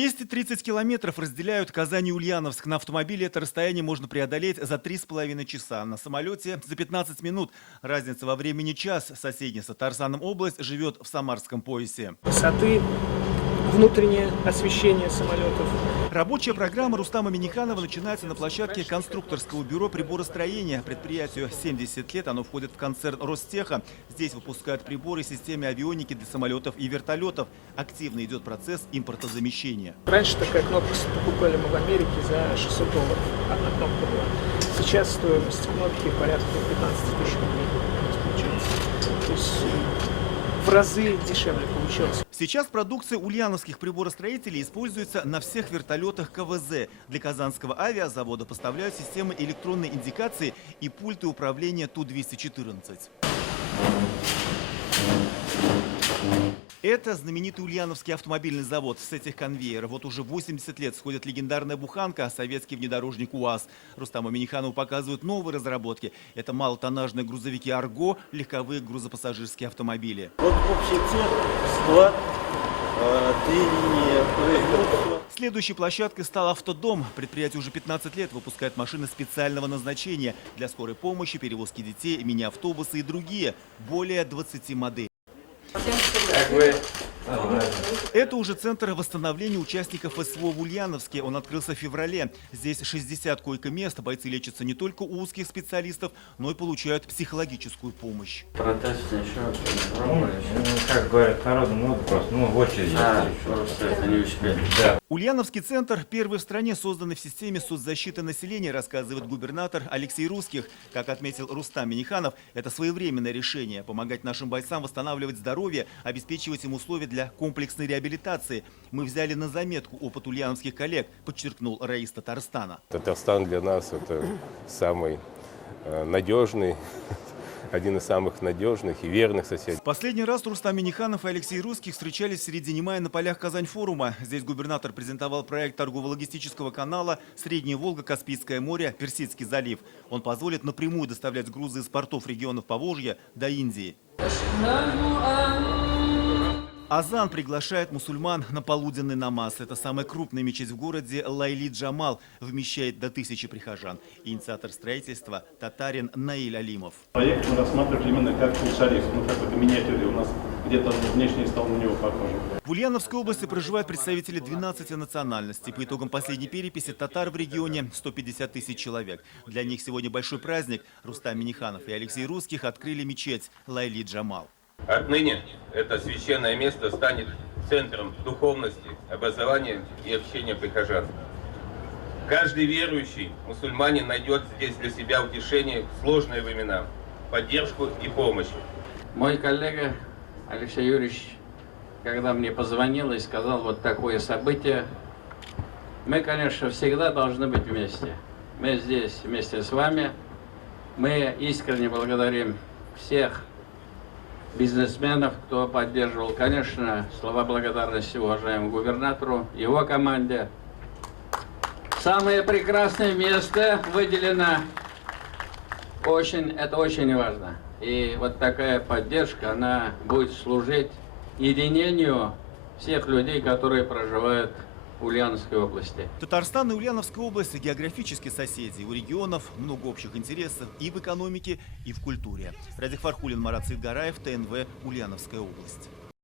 230 километров разделяют Казань и Ульяновск. На автомобиле это расстояние можно преодолеть за 3,5 часа. На самолете за 15 минут. Разница во времени час. Соседняя с Татарстаном область живет в Самарском поясе. Высоты, внутреннее освещение самолетов. Рабочая программа Рустама Минниханова начинается на площадке конструкторского бюро приборостроения. Предприятию 70 лет, оно входит в концерн Ростеха. Здесь выпускают приборы системы авионики для самолетов и вертолетов. Активно идет процесс импортозамещения. Раньше такая кнопка покупали мы в Америке за $600. Одна кнопка была. Сейчас стоимость кнопки порядка 15 тысяч рублей. Получается. То есть в разы дешевле получилось. Сейчас продукция ульяновских приборостроителей используется на всех вертолетах КВЗ. Для Казанского авиазавода поставляют системы электронной индикации и пульты управления Ту-214. Это знаменитый Ульяновский автомобильный завод. С этих конвейеров вот уже 80 лет сходит легендарная буханка, советский внедорожник УАЗ. Рустаму Минниханову показывают новые разработки. Это малотоннажные грузовики «Арго», легковые грузопассажирские автомобили. Вот общий цех, склад, 3 линии. Следующей площадкой стал автодом. Предприятие уже 15 лет выпускает машины специального назначения для скорой помощи, перевозки детей, мини-автобусы и другие. Более 20 моделей. Это уже центр восстановления участников СВО в Ульяновске. Он открылся в феврале. Здесь 60 койко-мест. Бойцы лечатся не только у узких специалистов, но и получают психологическую помощь. Протез еще как говорят, народу много просто, в очереди. Просто это не успели. Да. Ульяновский центр первый в стране, созданный в системе соцзащиты населения, рассказывает губернатор Алексей Русских. Как отметил Рустам Минниханов, это своевременное решение – помогать нашим бойцам восстанавливать здоровье, обеспечивать им условия для комплексной реабилитации. Мы взяли на заметку опыт ульяновских коллег, подчеркнул раис Татарстана. Татарстан для нас это самый надежный, один из самых надежных и верных соседей. Последний раз Рустам Минниханов и Алексей Русских встречались в середине мая на полях Казань-форума. Здесь губернатор презентовал проект торгово-логистического канала «Средняя Волга, Каспийское море, Персидский залив». Он позволит напрямую доставлять грузы из портов регионов Поволжья до Индии. Азан приглашает мусульман на полуденный намаз. Это самая крупная мечеть в городе Лайли-Джамал. Вмещает до 1000 прихожан. Инициатор строительства – татарин Наиль Алимов. Проект мы рассматривали именно как шариф. Как это миниатюре у нас где-то внешне стал на него похож. В Ульяновской области проживают представители 12 национальностей. По итогам последней переписи татар в регионе 150 тысяч человек. Для них сегодня большой праздник. Рустам Минниханов и Алексей Русских открыли мечеть Лайли-Джамал. Отныне это священное место станет центром духовности, образования и общения прихожан. Каждый верующий мусульманин найдет здесь для себя утешение в сложные времена, поддержку и помощь. Мой коллега Алексей Юрьевич, когда мне позвонил и сказал вот такое событие, мы, конечно, всегда должны быть вместе. Мы здесь вместе с вами. Мы искренне благодарим всех бизнесменов, кто поддерживал, конечно, слова благодарности уважаемому губернатору, его команде. Самое прекрасное место выделено. Это очень важно. И вот такая поддержка, она будет служить единению всех людей, которые проживают в Ульяновской области. Татарстан и Ульяновская область – географически соседи. У регионов много общих интересов и в экономике, и в культуре. Радик Фархулин, Марат Сидгараев, ТНВ, Ульяновская область.